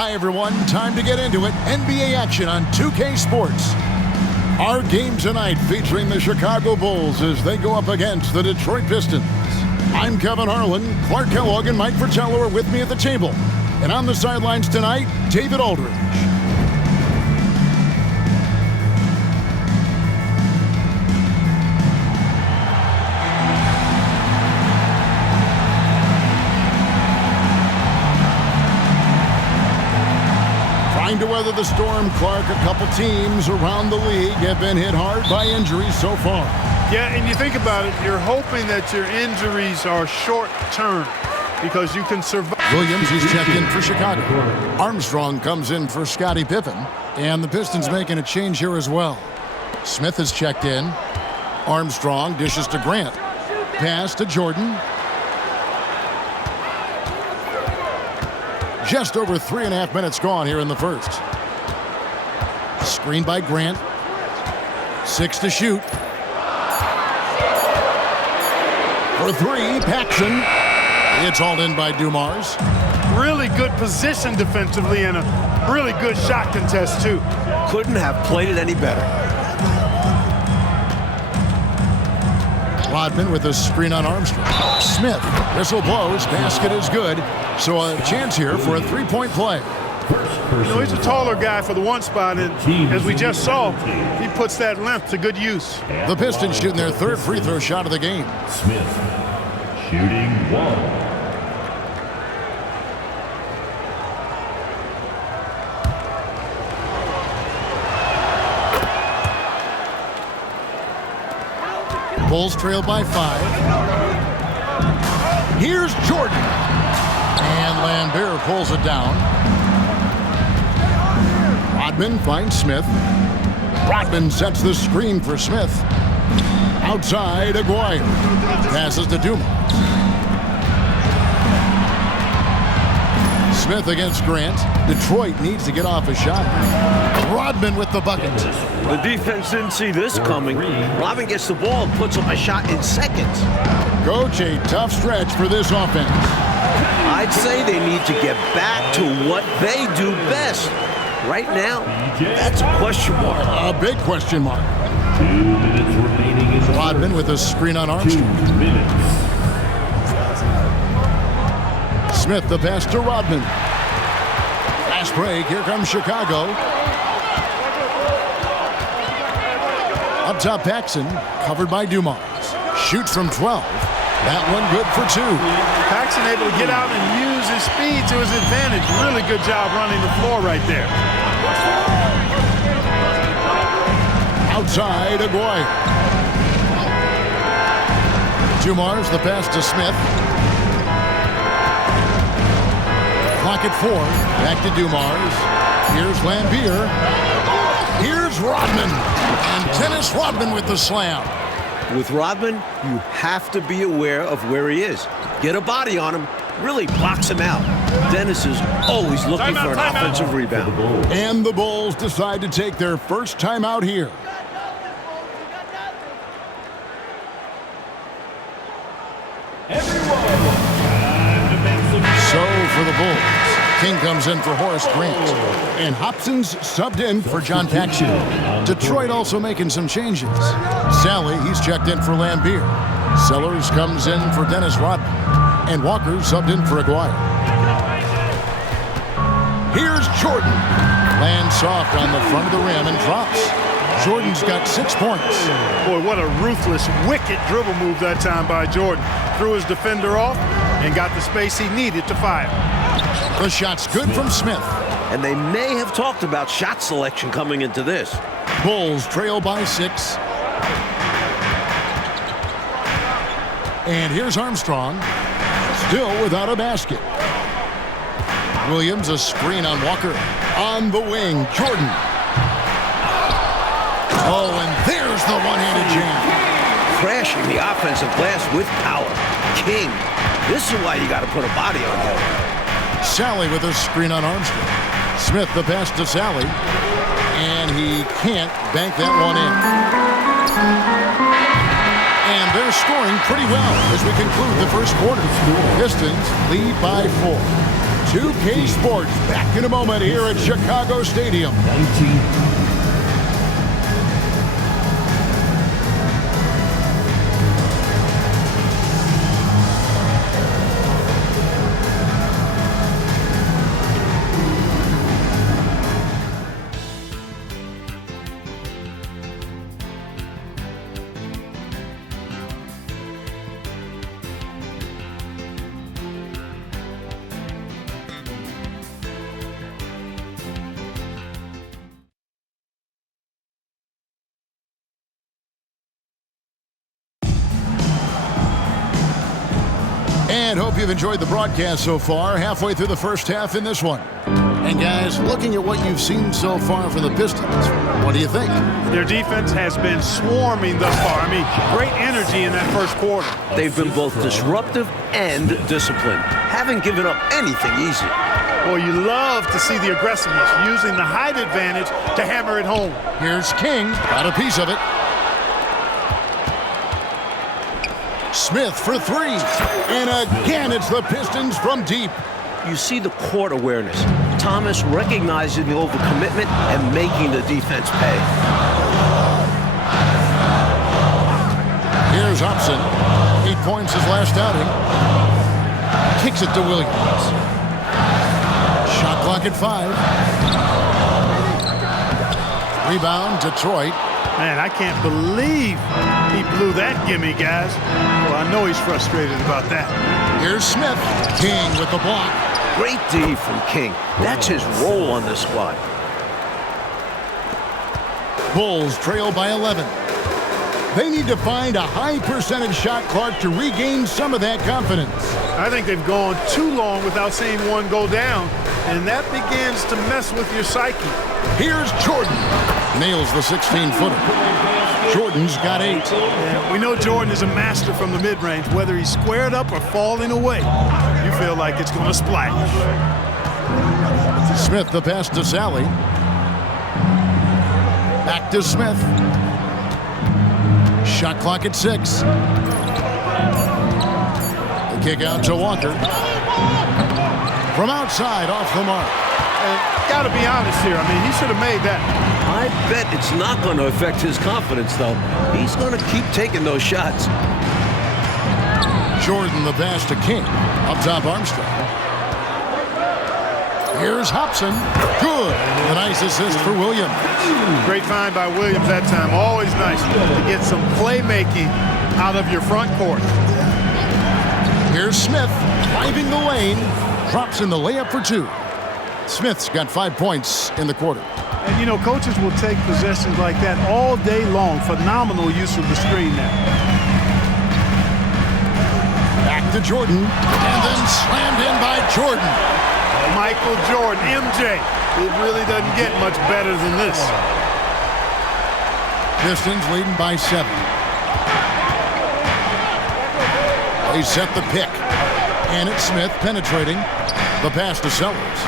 Hi, everyone. Time to get into it. NBA action on 2K Sports. Our game tonight featuring the Chicago Bulls as they go up against the Detroit Pistons. I'm Kevin Harlan. Clark Kellogg and Mike Fratello are with me at the table. And on the sidelines tonight, David Aldridge. Trying to weather the storm, Clark. A couple teams around the league have been hit hard by injuries so far. Yeah, and you think about it, you're hoping that your injuries are short-term because you can survive. Williams, he's checked in for Chicago. Armstrong comes in for Scottie Pippen. And the Pistons making a change here as well. Smith is checked in. Armstrong dishes to Grant. Pass to Jordan. Just over 3.5 minutes gone here in the first. Screen by Grant. 6 to shoot. For 3, Paxson. It's hauled in by Dumars. Really good position defensively and a really good shot contest, too. Couldn't have played it any better. Rodman with a screen on Armstrong. Smith, whistle blows, basket is good. So a chance here for a three-point play. You know, he's a taller guy for the one spot, and as we just saw, he puts that length to good use. The Pistons shooting their third free throw shot of the game. Smith, shooting 1. Bulls trail by 5. Here's Jordan. And Lambert pulls it down. Rodman finds Smith. Rodman sets the screen for Smith. Outside, Aguirre. Passes to Dumars. Smith against Grant. Detroit needs to get off a shot. Rodman with the bucket. The defense didn't see this coming. Rodman gets the ball and puts up a shot in seconds. Coach, a tough stretch for this offense. I'd say they need to get back to what they do best. Right now, that's a question mark. A big question mark. 2 minutes remaining in the Rodman with a screen on Armstrong. 2 minutes. Smith, the pass to Rodman. Fast break. Here comes Chicago. Up top, Paxson, covered by Dumars. Shoots from 12. That one good for 2. Paxson able to get out and use his speed to his advantage. Really good job running the floor right there. Outside, Aguirre. Dumars, the pass to Smith. Clock at 4. Back to Dumars. Here's Lambert. Here's Rodman. And Dennis Rodman with the slam. With Rodman, you have to be aware of where he is. Get a body on him, really blocks him out. Dennis is always looking for an offensive rebound. And the Bulls decide to take their first timeout here. So for the Bulls, King comes in for Horace Grant. And Hobson's subbed in for John Paxson. Detroit also making some changes. Sally, he's checked in for Lambert. Sellers comes in for Dennis Rodman. And Walker subbed in for Aguirre. Here's Jordan. Lands soft on the front of the rim and drops. Jordan's got 6 points. Boy, what a ruthless, wicked dribble move that time by Jordan. Threw his defender off and got the space he needed to fire. The shot's good from Smith. And they may have talked about shot selection coming into this. Bulls trail by 6. And here's Armstrong. Still without a basket. Williams, a screen on Walker. On the wing, Jordan. Oh, and there's the one-handed jam. Crashing the offensive glass with power. King. This is why you got to put a body on him. Sally with a screen on Armstrong. Smith the pass to Sally. And he can't bank that one in. And they're scoring pretty well as we conclude the first quarter. Pistons lead by 4. 2K Sports back in a moment here at Chicago Stadium. 19. And hope you've enjoyed the broadcast so far, halfway through the first half in this one. And guys, looking at what you've seen so far from the Pistons, what do you think? Their defense has been swarming thus far. I mean, great energy in that first quarter. They've been both disruptive and disciplined. Haven't given up anything easy. Well, you love to see the aggressiveness, using the height advantage to hammer it home. Here's King, got a piece of it. Smith for three. And again, it's the Pistons from deep. You see the court awareness. Thomas recognizing the overcommitment and making the defense pay. Here's Hobson. 8 points his last outing. Kicks it to Williams. Shot clock at 5. Rebound, Detroit. Man, I can't believe he blew that gimme, guys. Well, I know he's frustrated about that. Here's Smith. King with the block. Great D from King. That's his role on this squad. Bulls trail by 11. They need to find a high percentage shot clock to regain some of that confidence. I think they've gone too long without seeing one go down, and that begins to mess with your psyche. Here's Jordan. Nails the 16-footer. Jordan's got 8. Yeah, we know Jordan is a master from the mid-range, whether he's squared up or falling away. You feel like it's going to splash. Smith the pass to Sally. Back to Smith. Shot clock at 6. The kick out to Walker. From outside, off the mark. Got to be honest here. I mean, he should have made that. I bet it's not going to affect his confidence, though. He's going to keep taking those shots. Jordan the pass to King. Up top, Armstrong. Here's Hobson. Good. A nice assist for Williams. Great find by Williams that time. Always nice to get some playmaking out of your front court. Here's Smith driving the lane. Drops in the layup for 2. Smith's got 5 points in the quarter. And, you know, coaches will take possessions like that all day long. Phenomenal use of the screen there. Back to Jordan. And then slammed in by Jordan. Michael Jordan, MJ. It really doesn't get much better than this. Pistons leading by 7. They set the pick. And it's Smith penetrating. The pass to Sellers.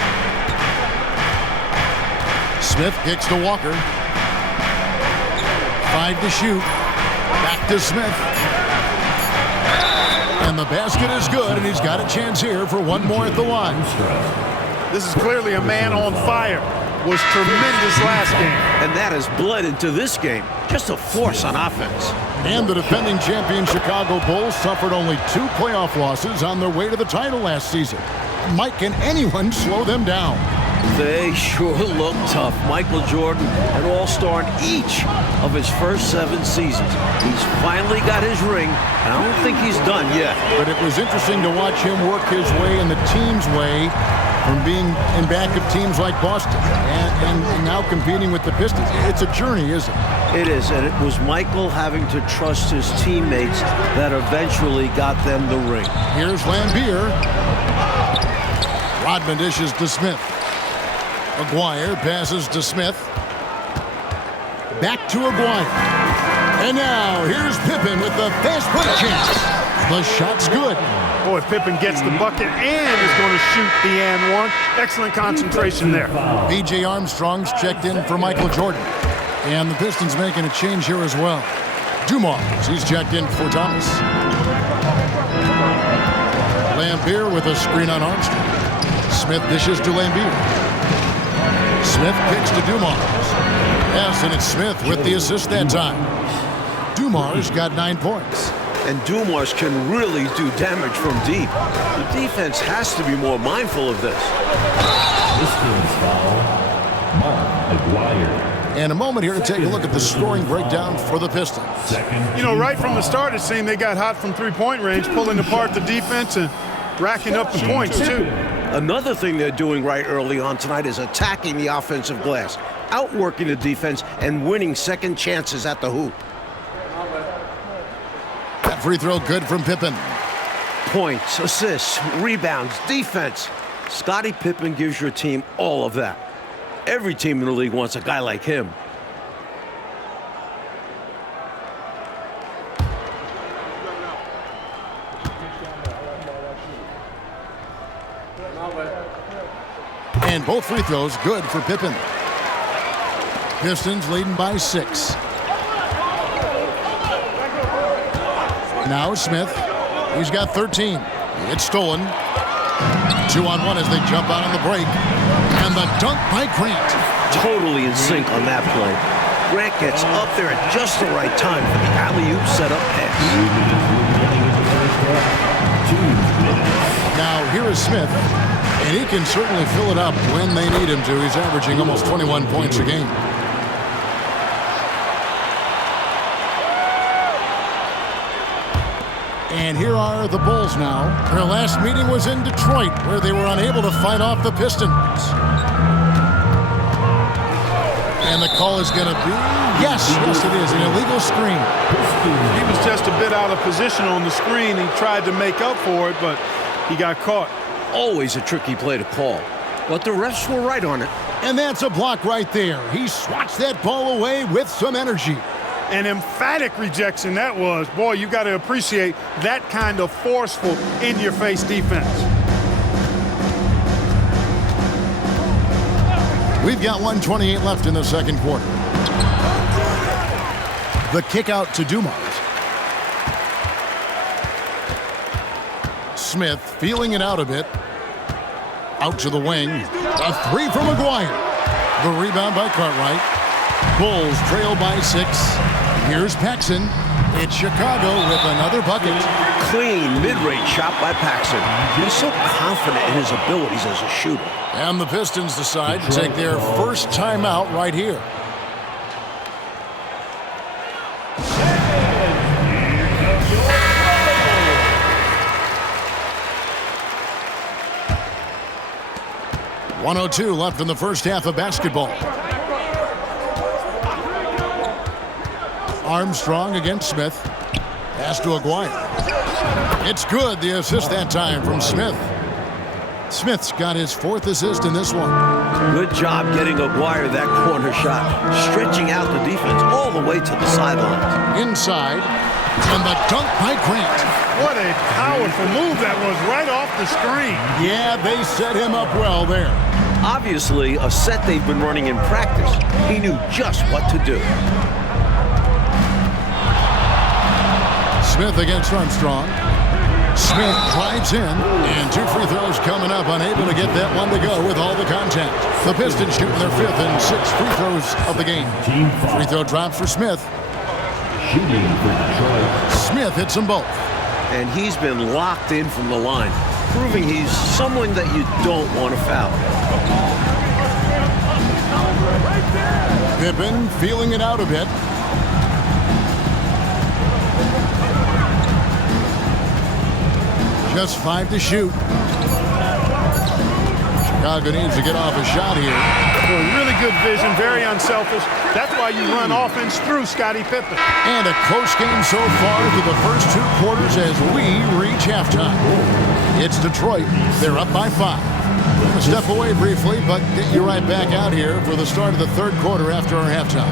Smith kicks to Walker. 5 to shoot. Back to Smith. And the basket is good, and he's got a chance here for one more at the line. This is clearly a man on fire. Was tremendous last game. And that has bled into this game. Just a force on offense. And the defending champion Chicago Bulls suffered only 2 playoff losses on their way to the title last season. Mike, can anyone slow them down? They sure look tough. Michael Jordan, an all-star in each of his first 7 seasons. He's finally got his ring, and I don't think he's done yet. But it was interesting to watch him work his way in the team's way from being in back of teams like Boston and now competing with the Pistons. It's a journey, isn't it? It is, and it was Michael having to trust his teammates that eventually got them the ring. Here's Lambier. Rodman dishes to Smith. Aguirre passes to Smith. Back to Aguirre. And now here's Pippen with the fast break chance. The shot's good. Boy, Pippen gets the bucket and is going to shoot the and one. Excellent concentration there. B.J. Armstrong's checked in for Michael Jordan. And the Pistons making a change here as well. Dumars, he's checked in for Thomas. Lambier with a screen on Armstrong. Smith dishes to Lambeer. Smith kicks to Dumars. Yes, and it's Smith with the assist that time. Dumars got 9 points. And Dumars can really do damage from deep. The defense has to be more mindful of this. Distance foul. Mark McGuire. And a moment here to take a look at the scoring breakdown for the Pistons. You know, right from the start, it seemed they got hot from three-point range, pulling apart the defense and racking up the points, too. Another thing they're doing right early on tonight is attacking the offensive glass, outworking the defense, and winning second chances at the hoop. That free throw good from Pippen. Points, assists, rebounds, defense. Scottie Pippen gives your team all of that. Every team in the league wants a guy like him. And both free throws good for Pippen. Pistons leading by 6. Now Smith. He's got 13. It's stolen. 2-on-1 as they jump out on the break. And the dunk by Grant. Totally in sync on that play. Grant gets up there at just the right time for the alley-oop setup pass. 2 minutes. Now here is Smith. And he can certainly fill it up when they need him to. He's averaging almost 21 points a game. And here are the Bulls now. Their last meeting was in Detroit, where they were unable to fight off the Pistons. And the call is going to be, yes, it is, an illegal screen. He was just a bit out of position on the screen. He tried to make up for it, but he got caught. Always a tricky play to call, but the refs were right on it. And that's a block right there. He swats that ball away with some energy. An emphatic rejection that was. Boy, you got to appreciate that kind of forceful, in-your-face defense. We've got 1:28 left in the second quarter. The kick out to Dumars. Smith feeling it out a bit. Out to the wing. A three from McGuire. The rebound by Cartwright. Bulls trail by 6. Here's Paxson. It's Chicago with another bucket. Clean mid-range shot by Paxson. He's so confident in his abilities as a shooter. And the Pistons decide to take their first timeout right here. .102 left in the first half of basketball. Armstrong against Smith. Pass to Aguirre. It's good. The assist that time from Smith. Smith's got his 4th assist in this one. Good job getting Aguirre that corner shot, stretching out the defense all the way to the sidelines. Inside, and the dunk by Grant. What a powerful move that was right off the screen. Yeah, they set him up well there. Obviously, a set they've been running in practice. He knew just what to do. Smith against Armstrong. Smith drives in, and 2 free throws coming up, unable to get that one to go with all the contact. The Pistons shooting their 5th and 6th free throws of the game. Free throw drops for Smith. Shooting for Detroit. Smith hits them both. And he's been locked in from the line, proving he's someone that you don't want to foul. Pippen feeling it out a bit. Just 5 to shoot. Chicago needs to get off a shot here. Well, really good vision, very unselfish. That's why you run offense through Scottie Pippen. And a close game so far through the first 2 quarters as we reach halftime. It's Detroit. They're up by 5. We're going to step away briefly, but get you right back out here for the start of the 3rd quarter after our halftime.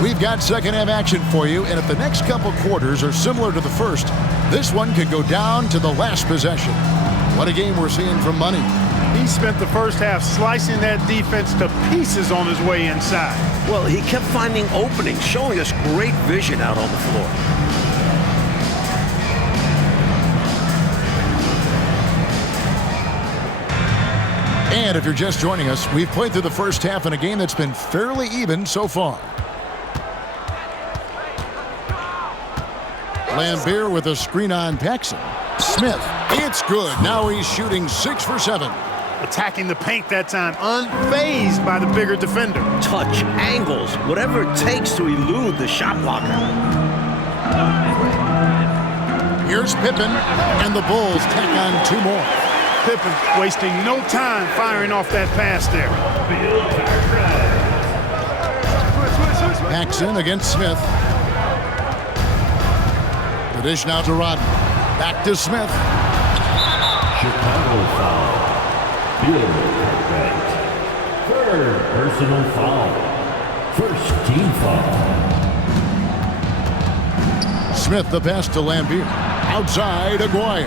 We've got second half action for you, and if the next couple quarters are similar to the first, this one could go down to the last possession. What a game we're seeing from Money. He spent the first half slicing that defense to pieces on his way inside. Well, he kept finding openings, showing us great vision out on the floor. And if you're just joining us, we've played through the first half in a game that's been fairly even so far. Lambier with a screen on Paxson. Smith, it's good. Now he's shooting 6 for 7. Attacking the paint that time, unfazed by the bigger defender. Touch, angles, whatever it takes to elude the shot blocker. Here's Pippen, and the Bulls tack on 2 more. Pippen wasting no time firing off that pass there. Paxson against Smith. The dish now to Rodman. Back to Smith. Chicago foul. Bill Cartwright. Third personal foul. First team foul. Smith the pass to Lambier. Outside, Aguirre.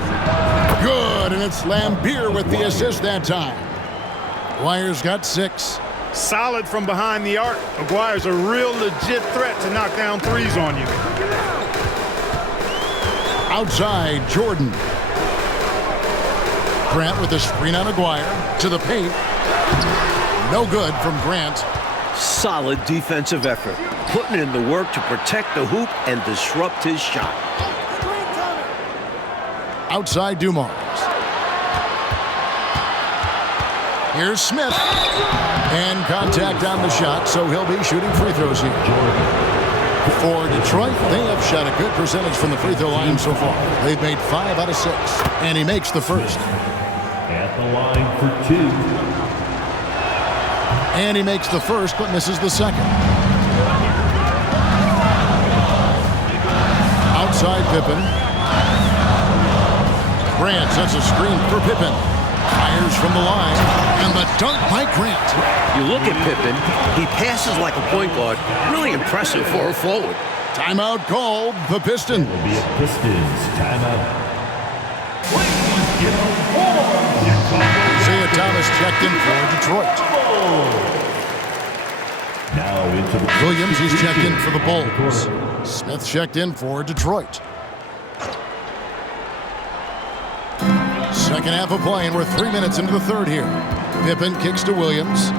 Good, and it's Lambier with the assist that time. Aguirre's got 6. Solid from behind the arc. Aguirre's a real legit threat to knock down threes on you. Outside, Jordan. Grant with a screen on Aguirre. To the paint. No good from Grant. Solid defensive effort, putting in the work to protect the hoop and disrupt his shot. Outside Dumars. Here's Smith. And contact on the shot, so he'll be shooting free throws here. For Detroit, they have shot a good percentage from the free throw line so far. They've made 5 out of 6, and he makes the first. At the line for 2. And he makes the first, but misses the second. Outside Pippen. Grant sets a screen for Pippen. Fires from the line, and the dunk by Grant. You look at Pippen, he passes like a point guard. Really impressive for a forward. Timeout called, the Pistons. Will be a Pistons timeout. Isaiah Thomas checked in for Detroit. Now into the Williams, he's checked in for the Bulls. Smith checked in for Detroit. Second half of play, and we're 3 minutes into the third here. Pippen kicks to Williams.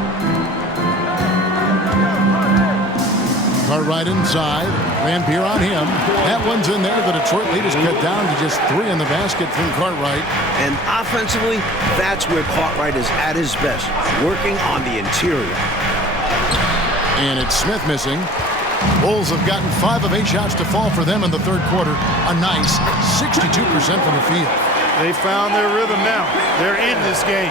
Cartwright inside. Lambier on him. That one's in there. The Detroit lead is cut down to just 3 in the basket from Cartwright. And offensively, that's where Cartwright is at his best, working on the interior. And it's Smith missing. Bulls have gotten 5 of 8 shots to fall for them in the third quarter. A nice 62% from the field. They found their rhythm now. They're in this game.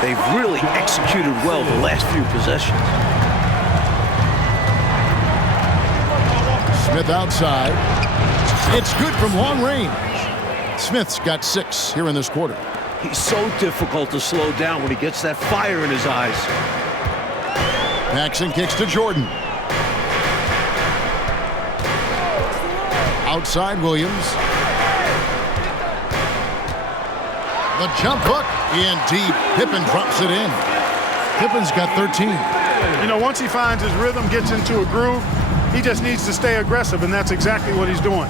They've really executed well the last few possessions. Smith outside. It's good from long range. Smith's got 6 here in this quarter. He's so difficult to slow down when he gets that fire in his eyes. Paxson kicks to Jordan. Outside Williams. The jump hook in deep. Pippen drops it in. Pippen's got 13. You know, once he finds his rhythm, gets into a groove, he just needs to stay aggressive, and that's exactly what he's doing,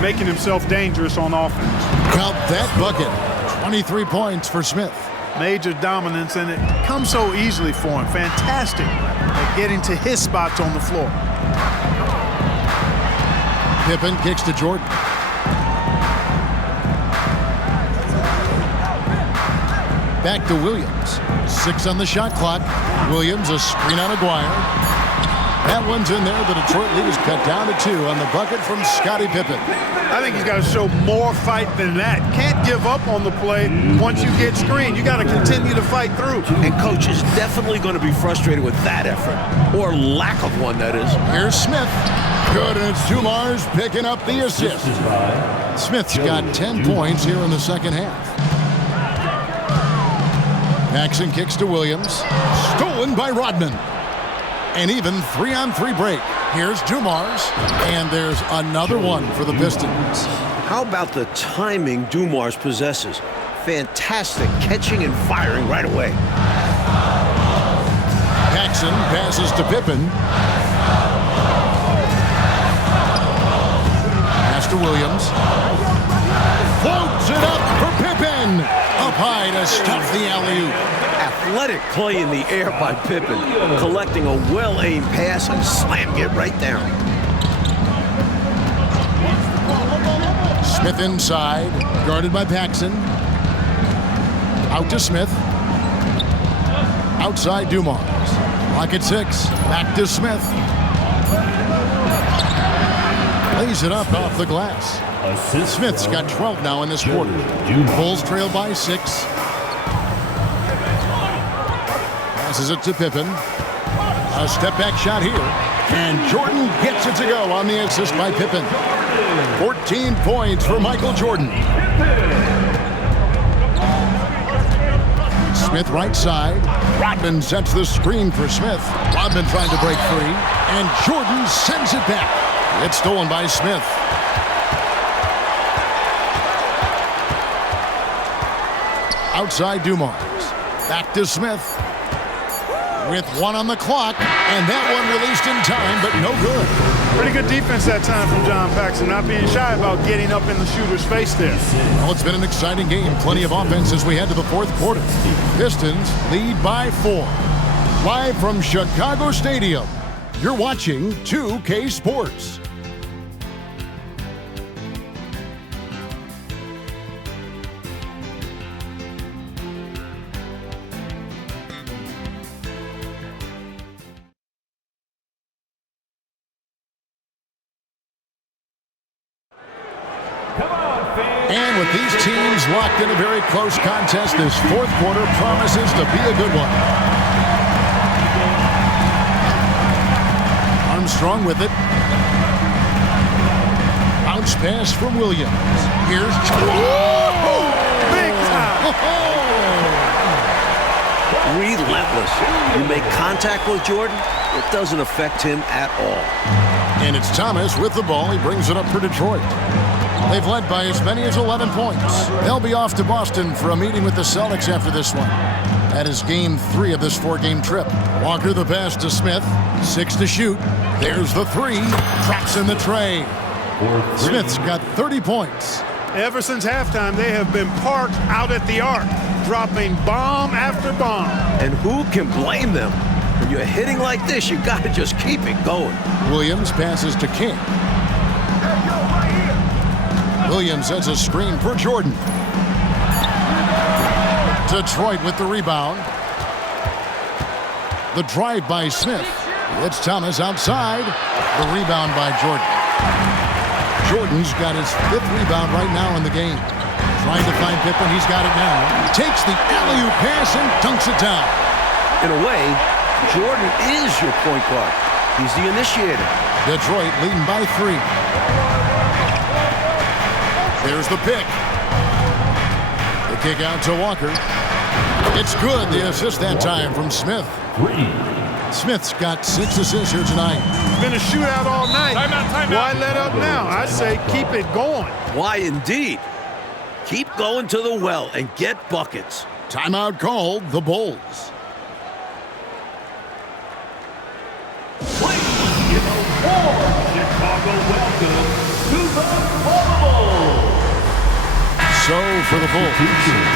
making himself dangerous on offense. Count that bucket. 23 points for Smith. Major dominance, and it comes so easily for him. Fantastic at getting to his spots on the floor. Pippen kicks to Jordan. Back to Williams. 6 on the shot clock. Williams, a screen on Aguirre. That one's in there. The Detroit lead is cut down to 2 on the bucket from Scottie Pippen. I think he's got to show more fight than that. Can't give up on the play once you get screened. You got to continue to fight through. And coach is definitely going to be frustrated with that effort, or lack of one, that is. Here's Smith. Good, and it's Dumars picking up the assist. Smith's got 10 points here in the second half. Paxson kicks to Williams. Stolen by Rodman. An even 3-on-3 break. Here's Dumars, and there's another one for the Pistons. How about the timing Dumars possesses? Fantastic catching and firing right away. Paxson passes to Pippen. Pass to Williams. Floats it up for Pippen. Up high to stop the alley-oop. Athletic play in the air by Pippen, collecting a well-aimed pass and slamming it right down. Smith inside, guarded by Paxson. Out to Smith. Outside Dumars. Clock at 6. Back to Smith. Lays it up off the glass. Smith's got 12 now in this quarter. Bulls trail by 6. Passes it to Pippen. A step-back shot here. And Jordan gets it to go on the assist by Pippen. 14 points for Michael Jordan. Smith right side. Rodman sets the screen for Smith. Rodman trying to break free. And Jordan sends it back. It's stolen by Smith. Outside Dumars. Back to Smith. With 1 on the clock. And that one released in time, but no good. Pretty good defense that time from John Paxson, not being shy about getting up in the shooter's face there. Well, it's been an exciting game. Plenty of offense as we head to the fourth quarter. Pistons lead by 4. Live from Chicago Stadium, you're watching 2K Sports. And with these teams locked in a very close contest, this fourth quarter promises to be a good one. Armstrong with it. Bounce pass from Williams. Here's... Whoa! Big time! Relentless. You make contact with Jordan, it doesn't affect him at all. And it's Thomas with the ball. He brings it up for Detroit. They've led by as many as 11 points. They'll be off to Boston for a meeting with the Celtics after this one. That is game 3 of this 4-game trip. Walker the pass to Smith. 6 to shoot. There's the 3. Traps in the tray. Smith's got 30 points. Ever since halftime, they have been parked out at the arc, dropping bomb after bomb. And who can blame them? When you're hitting like this, you got to just keep it going. Williams passes to King. Williams has a screen for Jordan. Detroit with the rebound. The drive by Smith. It's Thomas outside. The rebound by Jordan. Jordan's got his 5th rebound right now in the game. Trying to find Pippen. He's got it now. Takes the alley-oop pass and dunks it down. In a way, Jordan is your point guard. He's the initiator. Detroit leading by 3. There's the pick. The kick out to Walker. It's good. The assist that time from Smith. Smith's got 6 assists here tonight. It's been a shootout all night. Timeout. Why let up now? I say keep it going. Why indeed? Keep going to the well and get buckets. Timeout called, the Bulls. Please give a warm Chicago welcome to the Bulls. So for the Bulls,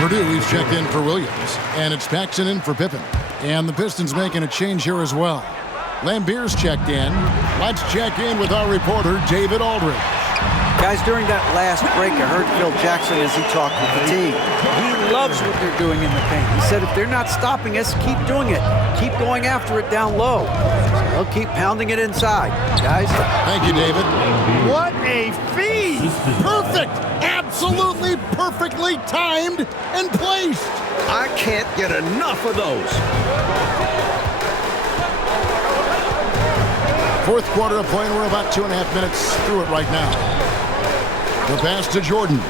Purdue, he's checked in for Williams. And it's Paxson in for Pippen. And the Pistons making a change here as well. Lambier's checked in. Let's check in with our reporter, David Aldridge. Guys, during that last break, I heard Phil Jackson as he talked with the team. He loves what they're doing in the paint. He said if they're not stopping us, keep doing it. Keep going after it down low. They'll keep pounding it inside. Guys. Thank you, David. What a feed! Perfect! Absolutely perfectly timed and placed. I can't get enough of those. Fourth quarter of play, and we're about 2.5 minutes through it right now. The pass to Jordan.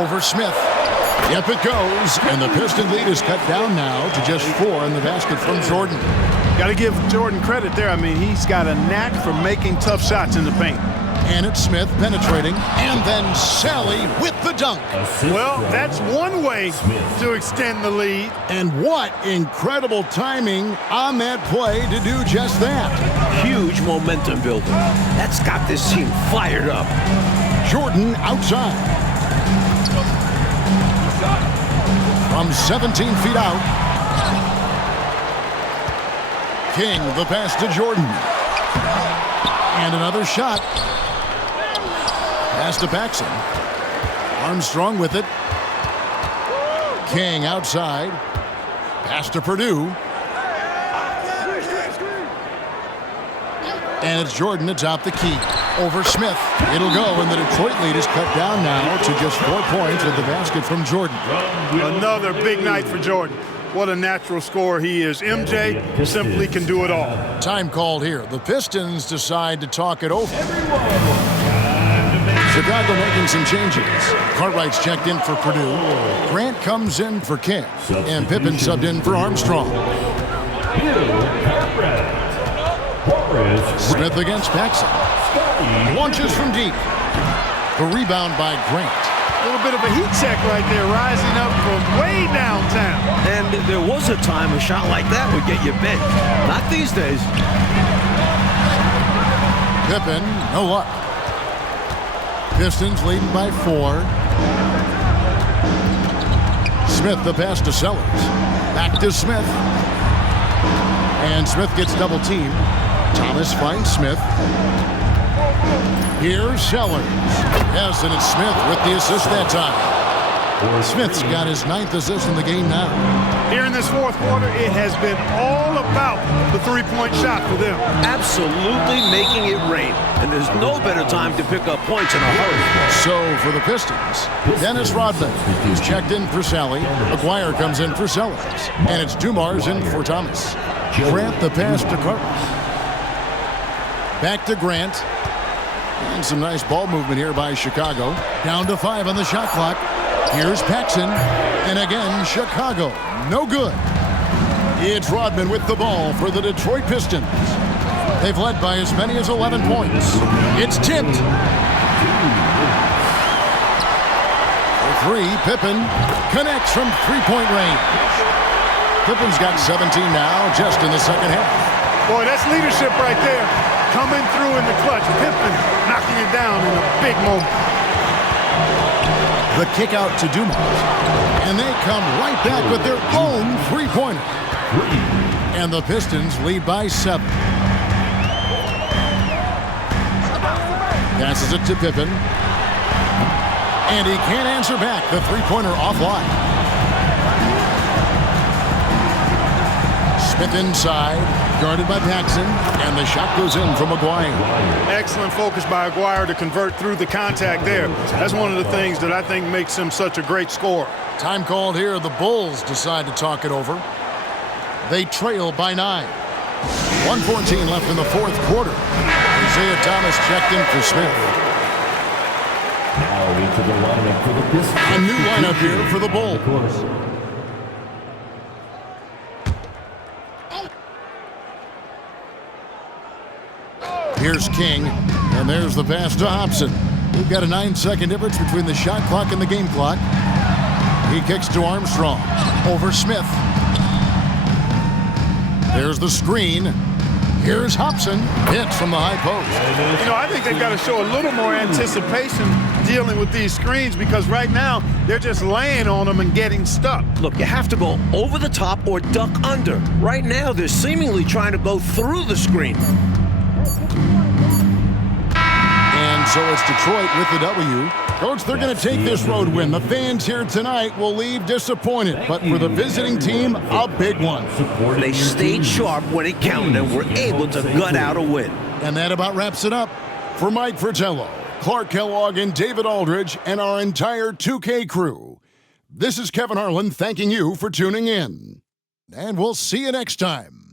Over Smith. Yep, it goes, and the Piston lead is cut down now to just 4 in the basket from Jordan. Got to give Jordan credit there. I mean, he's got a knack for making tough shots in the paint. And it's Smith penetrating, and then Sally with the dunk. Well, that's one way to extend the lead. And what incredible timing on that play to do just that. Huge momentum builder. That's got this team fired up. Jordan outside. From 17 feet out. King, the pass to Jordan. And another shot. Pass to Paxson. Armstrong with it. King outside. Pass to Purdue. And it's Jordan that's out the key. Over Smith. It'll go, and the Detroit lead is cut down now to just 4 points with the basket from Jordan. Another big night for Jordan. What a natural scorer he is. MJ simply can do it all. Time called here. The Pistons decide to talk it over. Chicago making some changes. Cartwright's checked in for Purdue. Grant comes in for King. And Pippen subbed in for Armstrong. Smith against Paxson. Launches from deep. The rebound by Grant. A little bit of a heat check right there, rising up from way downtown. And there was a time a shot like that would get you bent. Not these days. Pippen, no luck. Pistons leading by 4. Smith, the pass to Sellers. Back to Smith. And Smith gets double teamed. Thomas finds Smith. Here's Sellers. Yes, and it's Smith with the assist that time. Smith's got his 9th assist in the game now. Here in this 4th quarter, it has been all about the three-point shot for them. Absolutely making it rain. And there's no better time to pick up points in a hurry. So for the Pistons, Dennis Rodman, who's checked in for Sally. McGuire comes in for Sellers. And it's Dumars in for Thomas. Grant the pass to Carter. Back to Grant. And some nice ball movement here by Chicago. Down to 5 on the shot clock. Here's Paxson. And again, Chicago. No good. It's Rodman with the ball for the Detroit Pistons. They've led by as many as 11 points. It's tipped. For 3, Pippen connects from three-point range. Pippen's got 17 now just in the second half. Boy, that's leadership right there. Coming through in the clutch. Pippen knocking it down in a big moment. The kick out to Dumars. And they come right back with their own three-pointer. And the Pistons lead by 7. Passes it to Pippen. And he can't answer back. The three-pointer offline. Smith inside, guarded by Paxson, and the shot goes in from McGuire. Excellent focus by McGuire to convert through the contact there. That's one of the things that I think makes him such a great scorer. Time called here. The Bulls decide to talk it over. They trail by 9. 1:14 left in the 4th quarter. Isaiah Thomas checked in for Smith. Now into the lineup for the Pistons. A new lineup here for the Bulls. Here's King, and there's the pass to Hobson. We've got a 9-second difference between the shot clock and the game clock. He kicks to Armstrong. Over Smith. There's the screen. Here's Hobson. Hits from the high post. You know, I think they've got to show a little more anticipation dealing with these screens because right now they're just laying on them and getting stuck. Look, you have to go over the top or duck under. Right now, they're seemingly trying to go through the screen. And so it's Detroit with the W. Coach, they're going to take this road win. The fans here tonight will leave disappointed, but for the visiting team, a big one. They stayed sharp when it counted and were able to gut out a win. And that about wraps it up. For Mike Fratello, Clark Kellogg, and David Aldridge, and our entire 2K crew, this is Kevin Harlan thanking you for tuning in. And we'll see you next time.